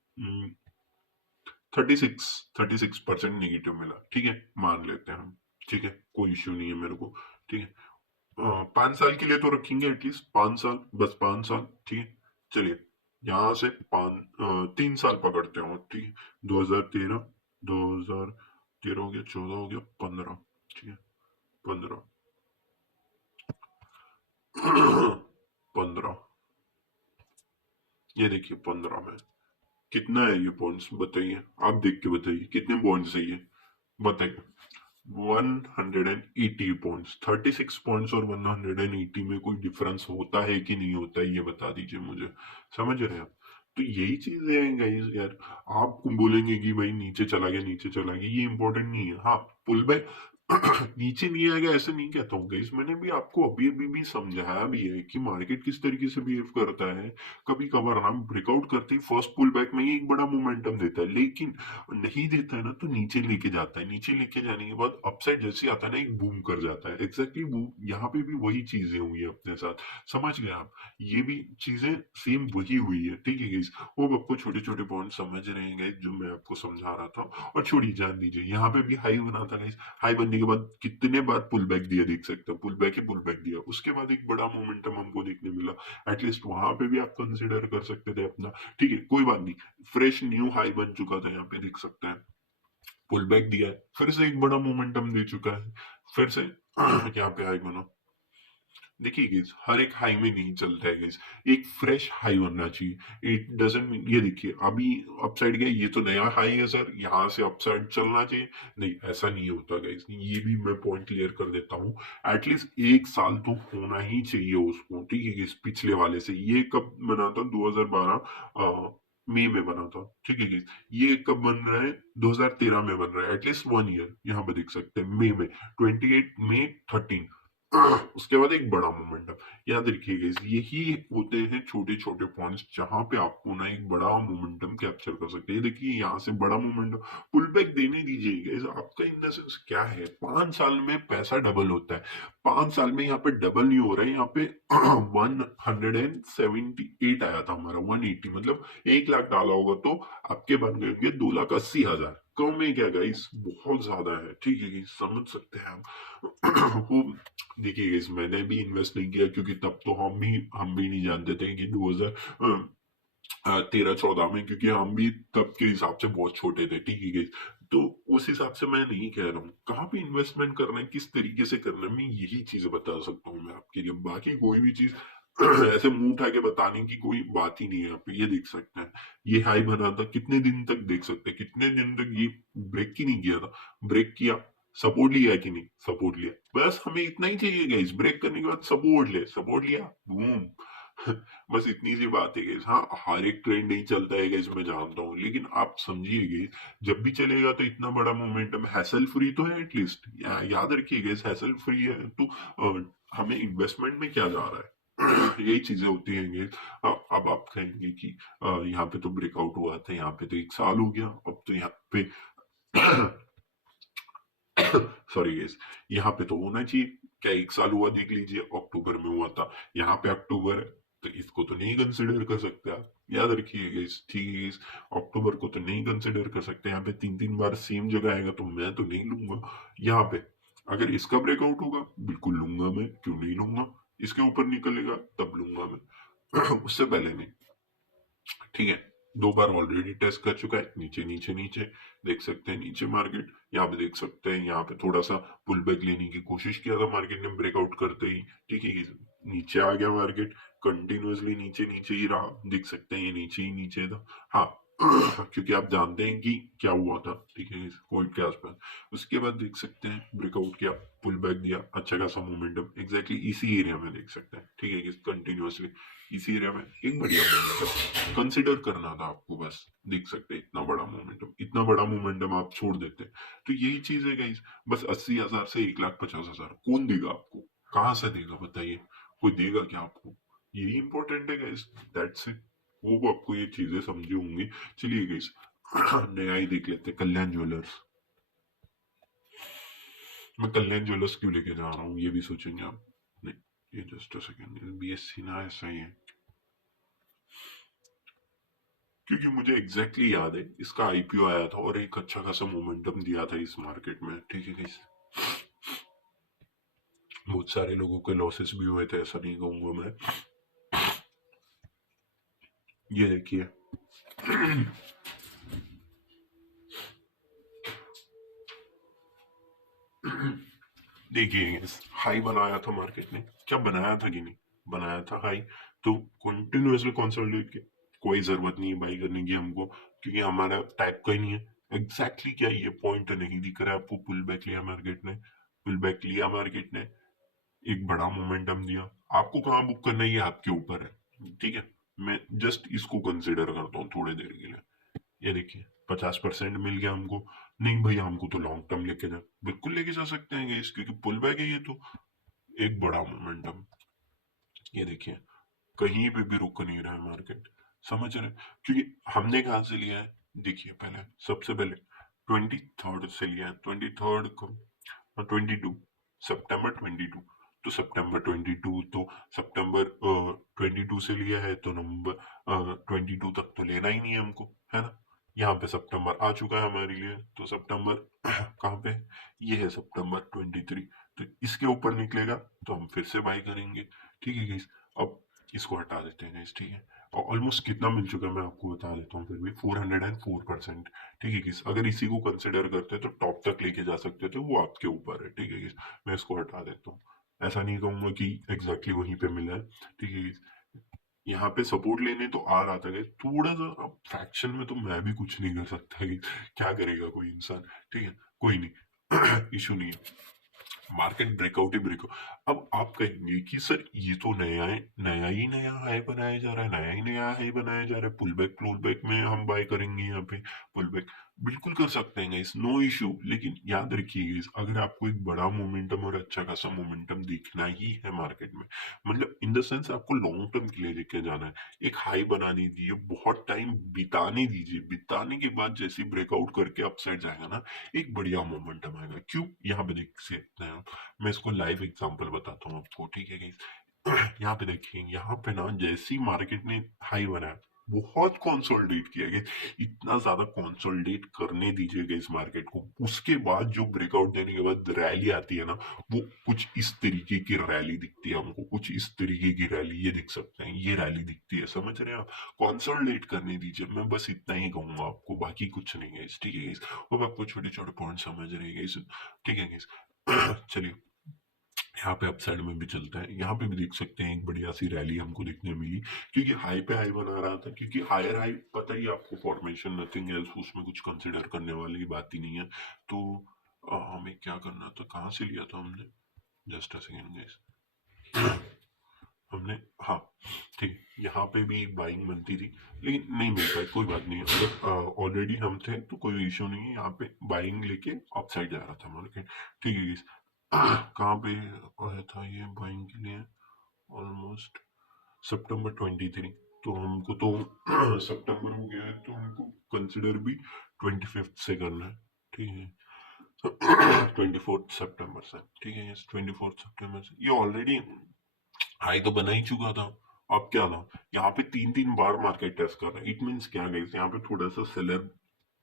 36% नेगेटिव मिला, ठीक है, मान लेते हैं हम, ठीक है, कोई इश्यू नहीं है मेरे को, ठीक है। 5 साल के लिए तो रखेंगे एटलीस्ट, 5 साल, बस 5 साल, ठीक है। चलिए यहाँ से 3 साल पकड़ते हो, ठीक है। 2013 हो गया, 14 हो गया, 15, ठीक है, 15, 15, ये देखिए 15 में कितना है ये पॉइंट्स बताइए, आप देख के बताइए कितने पॉइंट्स है ये, बताइए। 180 पॉइंट्स, 36 पॉइंट्स और 180 में कोई डिफरेंस होता है कि नहीं होता है, ये बता दीजिए मुझे, समझ रहे हैं आप? तो यही चीजें हैं गाइस यार। आप बोलेंगे कि भाई नीचे चला गया, नीचे चला गया, ये इंपॉर्टेंट नहीं है। हाँ, पुल बैक नीचे नहीं आएगा ऐसे नहीं कहता हूँ गाइस, मैंने भी आपको अभी अभी भी समझाया भी है कि मार्केट किस तरीके से बिहेव करता है। कभी कभार ना ब्रेकआउट करते ही फर्स्ट पुल बैक में ही एक बड़ा मोमेंटम देता है, लेकिन नहीं देता है ना तो नीचे लेके जाता है, नीचे लेके जाने के बाद अपसाइड जैसे आता है ना, एक बूम कर जाता है, एग्जैक्टली बूम। यहाँ पे भी वही चीजें हुई है अपने साथ, समझ गए आप? ये भी चीजें सेम वही हुई है, ठीक है गाइस। वो आपको छोटे छोटे पॉइंट समझ रहे हैं गाइस जो मैं आपको समझा रहा था। और छोड़ी जान दीजिए, यहाँ पे भी हाई बना था गाइस, हाई बनने के बाद कितने बार पुल बैक दिया देख सकते हो, पुल बैक ही पुल बैक दिया, उसके बाद एक बड़ा मोमेंटम हमको देखने मिला। एटलीस्ट वहां पे भी आप कंसिडर कर सकते थे अपना, ठीक है, कोई बात नहीं। फ्रेश न्यू हाई बन चुका था, यहाँ पे देख सकते हैं, पुल बैक दिया है, फिर से एक बड़ा मोमेंटम दे चुका है, फिर से यहाँ पे हाई बना। देखिए गाइस, हर एक हाई में नहीं चलता है गाइस, एक फ्रेश हाई बनना चाहिए। इट डजंट मीन ये देखिए अभी अपसाइड गया, ये तो नया हाई है सर, यहाँ से अपसाइड चलना चाहिए, नहीं ऐसा नहीं होता गाइस, ये भी मैं पॉइंट क्लियर कर देता हूँ। एटलीस्ट 1 साल तो होना ही चाहिए उसको, ठीक है गाइस। पिछले वाले से ये कब बना था? 2012 मई में बना था, ठीक है गाइस। ये कब बन रहा है? 2013 में बन रहा है, एटलीस्ट 1 ईयर। यहाँ पे देख सकते हैं मई में 28 मई 13, उसके बाद एक बड़ा मोमेंटम। याद रखिएगा यही होते हैं छोटे छोटे पॉइंट्स जहां पे आपको ना एक बड़ा मोमेंटम कैप्चर कर सकते हैं। देखिए यहाँ से बड़ा मोमेंटम, पुल बैक देने दीजिएगा। आपका इन द सेंस क्या है, 5 साल में पैसा डबल होता है। 5 साल में यहाँ पे डबल नहीं हो रहा है, यहाँ पे 178 आया था हमारा, 180 मतलब 1 लाख डाला होगा तो आपके बन गए होंगे 2,80,000। कम में क्या गाइस, बहुत ज्यादा है, ठीक है गाइस, समझ सकते हैं आप। वो देखिए गाइस, मैंने भी इन्वेस्ट नहीं किया क्योंकि तब तो हम भी नहीं जानते थे कि 2013-14 में, क्योंकि हम भी तब के हिसाब से बहुत छोटे थे, ठीक है गाइस। तो उस हिसाब से मैं नहीं कह रहा हूँ कहाँ पे इन्वेस्टमेंट करना है, किस तरीके से करना है, मैं यही चीजें बता सकता हूँ मैं आपके लिए, बाकी कोई भी चीज ऐसे मुंह उठा के बताने की कोई बात ही नहीं है। आप ये देख सकते हैं, ये हाई बना था, कितने दिन तक देख सकते हैं, कितने दिन तक ये ब्रेक ही नहीं किया था, ब्रेक किया, सपोर्ट लिया कि नहीं, सपोर्ट लिया, बस हमें इतना ही चाहिए गाइस, ब्रेक करने के बाद सपोर्ट ले, सपोर्ट लिया, बूम। बस इतनी सी बात है गाइस। हाँ, हर एक ट्रेंड नहीं चलता है गाइस, मैं जानता हूँ, लेकिन आप समझिए गाइस, जब भी चलेगा तो इतना बड़ा मोमेंटम हैसल फ्री तो है एटलीस्ट, याद रखिए गाइस, हैसल फ्री है तो हमें इन्वेस्टमेंट में क्या जा रहा है। यही चीजें होती हैं गाइस। अब आप कहेंगे कि यहाँ पे तो ब्रेकआउट हुआ था, यहाँ पे तो 1 साल हो गया, अब तो यहाँ पे सॉरी गेस, यहाँ पे तो होना चाहिए, क्या 1 साल हुआ देख लीजिए, अक्टूबर में हुआ था, यहाँ पे अक्टूबर है, तो इसको तो नहीं कंसिडर कर सकते आप, याद रखिए गेस, ठीक है गेस। अक्टूबर को तो नहीं कंसिडर कर सकते, यहाँ पे 3-3 बार सेम जगह आएगा तो मैं तो नहीं लूंगा यहाँ पे। अगर इसका ब्रेकआउट होगा बिल्कुल लूंगा मैं, क्यों नहीं लूंगा, इसके ऊपर निकलेगा तब लूंगा मैं, उससे पहले नहीं, ठीक है। 2 बार ऑलरेडी टेस्ट कर चुका है, नीचे नीचे नीचे देख सकते हैं, नीचे मार्केट, यहाँ पे देख सकते हैं, यहाँ पे थोड़ा सा पुल बैक लेने की कोशिश किया था मार्केट ने ब्रेकआउट करते ही, ठीक है, नीचे आ गया मार्केट, कंटिन्यूअसली नीचे नीचे ही रहा, देख सकते हैं ये नीचे ही नीचे था। हाँ, क्योंकि आप जानते हैं कि क्या हुआ था, ठीक है, कोविड के आसपास। उसके बाद देख सकते हैं ब्रेकआउट किया, पुल बैक दिया, अच्छा खासा मोमेंटम एग्जैक्टली इसी एरिया में देख सकते हैं, ठीक है, कि कंटिन्यूअसली इसी एरिया में एक बढ़िया मोमेंटम कंसिडर करना था आपको, बस देख सकते हैं इतना बड़ा मोमेंटम, इतना बड़ा मोमेंटम आप छोड़ देते हैं। तो यही चीज है गाइस, बस 80,000 से 1,50,000 कौन देगा आपको, कहाँ से देगा बताइए, कोई देगा क्या आपको? यही इंपॉर्टेंट है गाइस, दैट्स इट। वो आपको ये चीजें समझी होंगी। चलिए गाइस, नया ही देख लेते हैं, कल्याण ज्वेलर्स। मैं कल्याण ज्वेलर्स क्यों लेके जा रहा हूँ ये भी सोचेंगे आप। नहीं, ये जस्ट अ सेकंड, बीएससी ना ऐसा ही है, क्योंकि मुझे एग्जैक्टली exactly याद है इसका आईपीओ आया था और एक अच्छा खासा मोमेंटम दिया था इस मार्केट में, ठीक है गाइस। बहुत सारे लोगों के लॉसेस भी हुए थे, ऐसा नहीं कहूंगा मैं। ये देखिए, देखिए हाई बनाया था मार्केट ने, क्या बनाया था कि नहीं, बनाया था हाई, तो कंटिन्यूअसली कंसोलिडेट किया। कोई जरूरत नहीं है बाई करने की हमको, क्योंकि हमारा टाइप का ही नहीं है। एग्जैक्टली क्या ये पॉइंट नहीं दिख रहा है आपको, पुल बैक लिया मार्केट ने, पुल बैक लिया मार्केट ने, एक बड़ा मोमेंटम दिया। आपको कहाँ बुक करना है ये आपके ऊपर है, ठीक है। मैं जस्ट इसको कंसिडर करता हूँ थोड़ी देर के लिए। ये देखिए 50% मिल गया हमको। नहीं भैया हमको तो लॉन्ग टर्म लेके जाए, बिल्कुल लेके जा सकते हैं गाइस, क्योंकि पुल बैक है ये तो, एक बड़ा मोमेंटम। ये देखिए कहीं पे भी रुक नहीं रहा है मार्केट, समझ रहे हैं? क्योंकि हमने कहाँ से लिया है, देखिए पहले, सबसे पहले 23rd से लिया है, 23rd को, 22 सितंबर 22, तो सितंबर 22, तो सितंबर 22 से लिया है, तो नवंबर 22 तक तो लेना ही नहीं है हमको, है ना। यहाँ पे सितंबर आ चुका है हमारे लिए, तो सितंबर कहाँ पे, ये है सितंबर 23, तो इसके ऊपर निकलेगा तो हम फिर से बाई करेंगे, ठीक है गाइस। अब इसको हटा देते हैं गाइस, ठीक है। और ऑलमोस्ट कितना मिल चुका है मैं आपको बता देता हूँ, फिर भी 404%, ठीक है किस, अगर इसी को कंसिडर करते हैं तो टॉप तक लेके जा सकते थे, वो आपके ऊपर है, ठीक है किस। मैं इसको हटा देता हूँ, ऐसा नहीं कहूंगा कि एग्जैक्टली वहीं पे मिला है, ठीक है किस। यहाँ पे सपोर्ट लेने तो आ रहा था guys, थोड़ा सा अब फ्रैक्शन में तो मैं भी कुछ नहीं कर सकता कि क्या करेगा कोई इंसान, ठीक है, कोई नहीं, इशू नहीं है। मार्केट ब्रेकआउट ही ब्रेकआउट। अब आप कहेंगे कि सर ये तो नया है, नया ही नया हाई बनाया जा रहा है, नया ही नया हाई बनाया जा रहा है, पुल बैक में हम बाय करेंगे यहाँ पे, पुल बैक बिल्कुल कर सकते हैं इस, नो इशू। लेकिन याद रखिए इस, अगर आपको एक बड़ा मोमेंटम और अच्छा खासा मोमेंटम देखना ही है मार्केट में, मतलब इन द सेंस आपको लॉन्ग टर्म के लिए लेके जाना है, एक हाई बनाने दीजिए, बहुत टाइम बिताने दीजिए, बिताने के बाद जैसे ब्रेकआउट करके अपसाइड जाएगा ना, एक बढ़िया मोमेंटम आएगा। क्यों, यहाँ पे देख सकते हैं, मैं इसको लाइव एग्जांपल बताता हूँ आपको, ठीक है गाइस। यहाँ पे देखिए, यहाँ पे ना जैसी मार्केट ने हाई बनाया, बहुत कंसोलिडेट किया गया, इतना ज्यादा कंसोलिडेट करने दीजिएगा इस मार्केट को, उसके बाद जो ब्रेकआउट देने के बाद रैली आती है ना, वो कुछ इस तरीके की रैली दिखती है हमको, कुछ इस तरीके की रैली, ये देख सकते हैं, ये रैली दिखती है, समझ रहे हैं आप। कंसोलिडेट करने दीजिए, मैं बस इतना ही कहूंगा आपको, बाकी कुछ नहीं है, ठीक है गाइस। अब आपको छोटे छोटे पॉइंट समझ रहे हैं गाइस, ठीक है गाइस। चलिए, यहाँ पे अपसाइड में भी चलता है, यहाँ पे भी देख सकते हैं एक बढ़िया सी रैली हमको देखने मिली, क्योंकि हाई पे हाई बना रहा था, क्योंकि हायर हाई पता ही आपको, फॉर्मेशन नथिंग एल्स, उसमें कुछ कंसिडर करने वाली बात ही नहीं है। तो हमें क्या करना था, कहाँ से लिया था हमने, जस्ट अ सेकेंड गाइस, हमने, हाँ ठीक, यहाँ पे भी बाइंग बनती थी, लेकिन नहीं मिल पाई, कोई बात नहीं, अगर ऑलरेडी हम थे तो कोई इशू नहीं है, यहाँ पे बाइंग लेके अपसाइड जा रहा था मार्केट, ठीक है guys। कहाँ पे आया था ये बाइंग के लिए, ऑलमोस्ट सितंबर 23, तो हमको तो सितंबर हो गया है, तो हमको कंसिडर भी 25 से करना है, ठीक है। 24 सितंबर से, ठीक है, 24 सितंबर से, ये ऑलरेडी हाई तो बना ही चुका था। अब क्या था, यहाँ पे 3 3 बार मार्केट टेस्ट कर रहा है, इट मीन्स क्या गाइस, यहाँ पे थोड़ा सा सेलर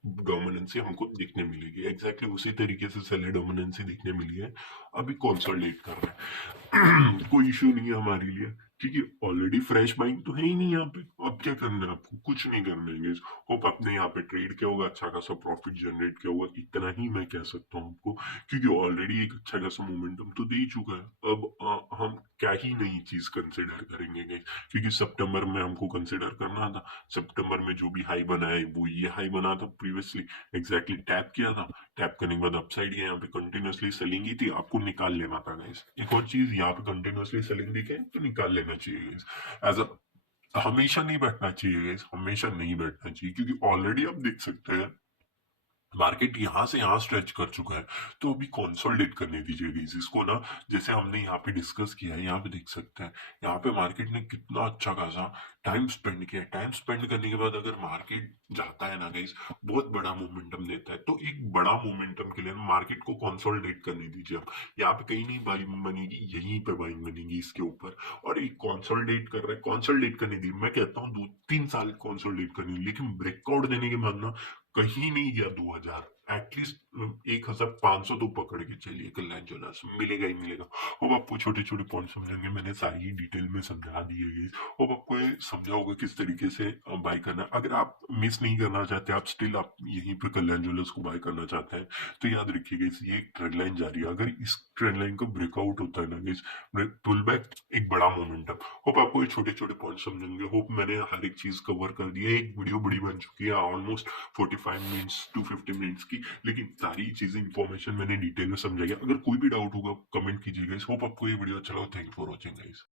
डोमिनेंसी हमको दिखने मिलेगी, एग्जैक्टली उसी तरीके से सेलर डोमिनेंसी दिखने मिली है। अभी कंसोलिडेट कर रहा है, कोई इशू नहीं है हमारे लिए, क्योंकि ऑलरेडी फ्रेश बाइंग तो है ही नहीं यहाँ पे। अब क्या करना है आपको? कुछ नहीं करना है गाइस। होप आपने यहाँ पे ट्रेड किया होगा, अच्छा खासा प्रॉफिट जनरेट किया होगा, इतना ही मैं कह सकता हूँ आपको, क्योंकि ऑलरेडी एक अच्छा खासा मोमेंटम तो दे ही चुका है। अब हम क्या ही नई चीज कंसिडर करेंगे गाइस, क्योंकि सितंबर में हमको कंसिडर करना था। सितंबर में जो भी हाई बना है वो ये हाई बना था प्रीवियसली, एग्जैक्टली टैप किया था। टैप करने के बाद अपसाइड यहाँ पे कंटिन्यूअसली सेलिंग ही थी, आपको निकाल लेना था गाइस। एक और चीज, यहाँ पे कंटिन्यूअसली सेलिंग दिखे तो निकाल लेना चाहिए गाइस। एज अ हमेशा नहीं बैठना चाहिए गाइस, हमेशा नहीं बैठना चाहिए, क्योंकि ऑलरेडी आप देख सकते हैं मार्केट यहाँ से यहाँ स्ट्रेच कर चुका है। तो अभी कंसोलिडेट करने दीजिए गाइस इसको ना। जैसे हमने यहाँ पे डिस्कस किया है, यहाँ पे देख सकते हैं यहाँ पे मार्केट ने कितना अच्छा खासा टाइम स्पेंड किया है। टाइम स्पेंड करने के बाद अगर मार्केट जाता है ना गाइस, बहुत बड़ा मोमेंटम देता है। तो एक बड़ा मोमेंटम के लिए मार्केट को कंसोलिडेट करने दीजिए आप। यहाँ पे कहीं नहीं बाइंग बनेगी, यहीं पे बाइंग बनेगी इसके ऊपर। और एक कंसोलिडेट कर रहा है, कंसोलिडेट करने दी, मैं कहता हूँ 2-3 साल कंसोलिडेट करनी, लेकिन ब्रेकआउट देने के बाद ना कहीं नहीं गया 2000, एटलीस्ट 1500 तो पकड़ के चलिए कल्याण ज्वेलर्स मिलेगा ही मिलेगा। अब आपको छोटे छोटे पॉइंट समझेंगे, मैंने सारी डिटेल में समझा दिए गई। अब आपको ये समझा होगा किस तरीके से बाय करना है। अगर आप मिस नहीं करना चाहते, आप स्टिल आप यहीं पे कल्याण ज्वेलर्स को बाय करना चाहते हैं, तो याद रखिएगा ये एक ट्रेंड लाइन जारी है। अगर इस ट्रेंड लाइन को ब्रेकआउट होता है ना, इस पुल बैक, एक बड़ा मोमेंटम। होप आपको ये छोटे छोटे पॉइंट समझेंगे। होप मैंने हर एक चीज कवर कर दी है। एक वीडियो बड़ी बन चुकी है, ऑलमोस्ट 45 मिनट्स टू 50 मिनट्स की, लेकिन सारी चीजें इंफॉर्मेशन मैंने डिटेल में समझाई है। अगर कोई भी डाउट होगा कमेंट कीजिएगा। होप आपको ये वीडियो अच्छा लगा। Thank for watching guys.